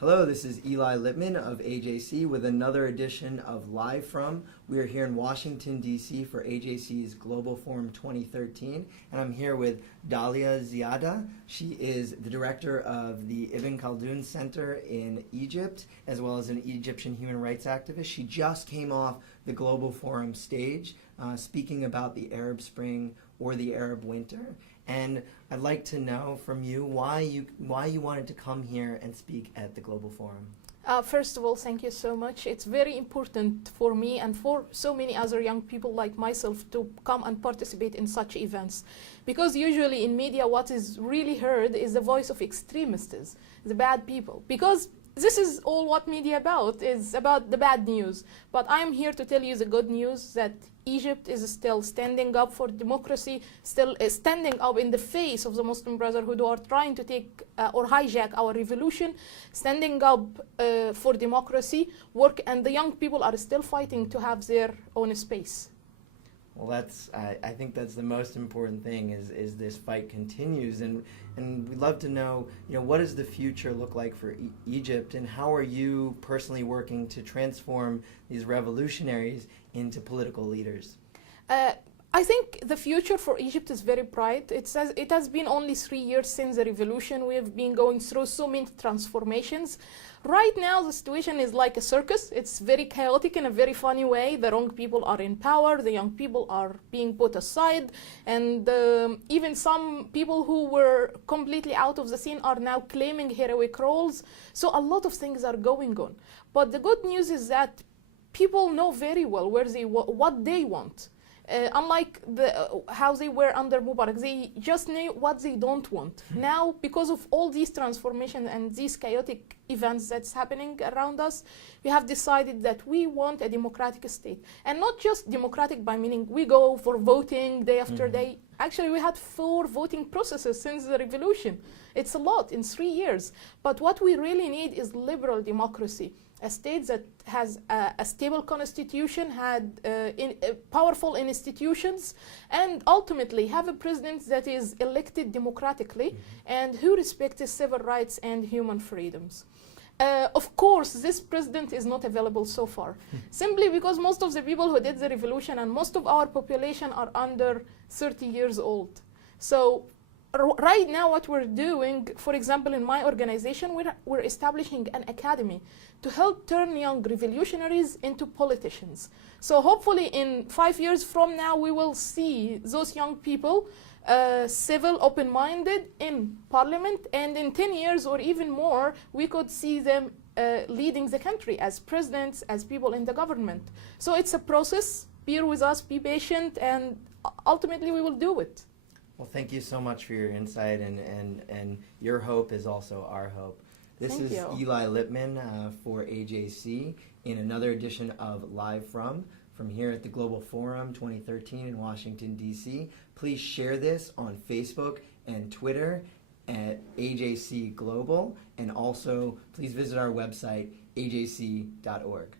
Hello, this is Eli Lippman of AJC with another edition of Live From. We are here in Washington, D.C. for AJC's Global Forum 2013, and I'm here with Dalia Ziada. She is the director of the Ibn Khaldun Center in Egypt, as well as an Egyptian human rights activist. She just came off the Global Forum stage, speaking about the Arab Spring or the Arab Winter. And I'd like to know from you why you wanted to come here and speak at the Global Forum. First of all, thank you so much. It's very important for me and for so many other young people like myself to come and participate in such events. Because usually in media what is really heard is the voice of extremists, the bad people. Because this is all what media is about the bad news. But I'm here to tell you the good news, that Egypt is still standing up for democracy, still standing up in the face of the Muslim Brotherhood who are trying to take or hijack our revolution, standing up for democracy, and the young people are still fighting to have their own space. Well, I think that's the most important thing is this fight continues, and we'd love to know, what does the future look like for Egypt, and how are you personally working to transform these revolutionaries into political leaders? I think the future for Egypt is very bright. It has been only 3 years since the revolution. We have been going through so many transformations. Right now, the situation is like a circus. It's very chaotic in a very funny way. The wrong people are in power. The young people are being put aside. And even some people who were completely out of the scene are now claiming heroic roles. So a lot of things are going on. But the good news is that people know very well what they want. Unlike how they were under Mubarak, they just knew what they don't want. Now, because of all these transformations and these chaotic events that's happening around us, we have decided that we want a democratic state. And not just democratic by meaning we go for voting day after day. Actually, we had 4 voting processes since the revolution. It's a lot in 3 years. But what we really need is liberal democracy. A state that has a stable constitution, had powerful institutions, and ultimately have a president that is elected democratically and who respects civil rights and human freedoms. Of course, this president is not available so far, simply because most of the people who did the revolution and most of our population are under 30 years old. So right now what we're doing, for example, in my organization, we're establishing an academy to help turn young revolutionaries into politicians. So hopefully in 5 years from now, we will see those young people civil, open-minded in parliament, and in 10 years or even more, we could see them leading the country as presidents, as people in the government. So it's a process. Bear with us, be patient, and ultimately we will do it. Well, thank you so much for your insight, and your hope is also our hope. This is Eli Lippman for AJC in another edition of Live From here at the Global Forum 2013 in Washington, D.C. Please share this on Facebook and Twitter at AJC Global, and also please visit our website, ajc.org.